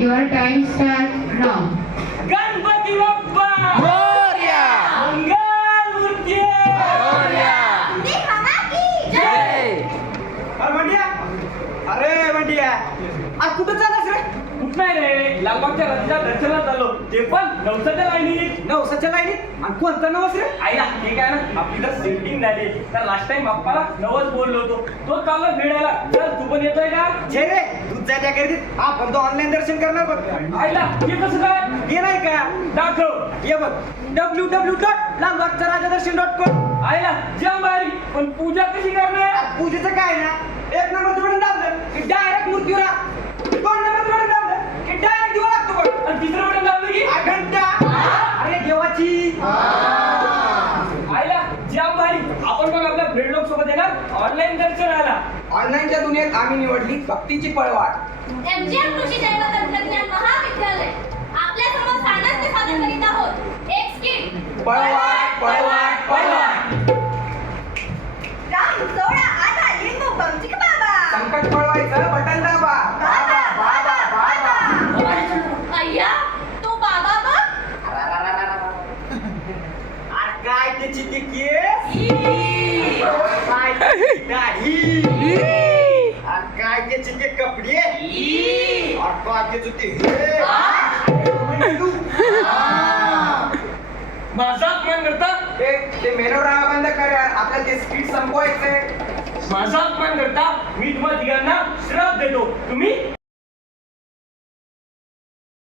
Your time starts now. Ganpati Bappa Morya मंगल मूर्ती मोरया जय अरे बंडिया अरे बंडिया आज कुठं चाललास रे कुठ नाही रे लालबागच्या रथीच्या दर्शनात आलो ते पण नवसाच्या लाईनीत आणि कोणता नवस रे आईला हे काय ना आपली तर सेटिंग झाली तर लास्ट टाइम बाप्पाला नवस बोललो होतो तो चालला फेडायला चल तू पण येतोय का जे रे तूच जा त्या गर्दीत आपण तो ऑनलाईन दर्शन करणार बघ. आईला हे कसं काय हे नाही का दाखव ये बघ www.लालबागचराजादर्शन.com. आईला जम भारी पण पूजा कशी करणार पूजेचं काय ना एक नंबर बटन दाबलं की डायरेक्ट मूर्तीवर दोन नंबर बटन दाबलं की डायरेक्ट दिवा लागतो बघ. आणि तिसरं बटन दाबलं की घंटा अरे देवाची आईला जम भारी आपण पण आपल्या फ्रेंड लोक सोबत येणार ऑनलाईन दर्शनाला ऑनलाईनच्या दुनियेत आम्ही निवडली भक्तीची पळवाट. एमजीएम कृषी जैव तंत्रज्ञान महाविद्यालय आपल्या समोर साधन सादर करीत आहोत एक स्किट पळवाट पळवाट पळवाट. राम सोडा आटा लिंबू बमचिक बाबा संकट पळवायचं बटन दाबा. बाबा बाबा बाबा. अय्या तू बाबा बघ अरे काय त्याची ती केस काय त्याची दाढी अरे काय त्याचे ते कपडे अरे काय त्याचं ते हे माझा अपमान करता ते मेलोड्रामा बंद कर यार. आपल्याला ते स्पीड संपवायचंय. माझा अपमान करता मी तुम्हा तिघांना श्राप देतो तुम्ही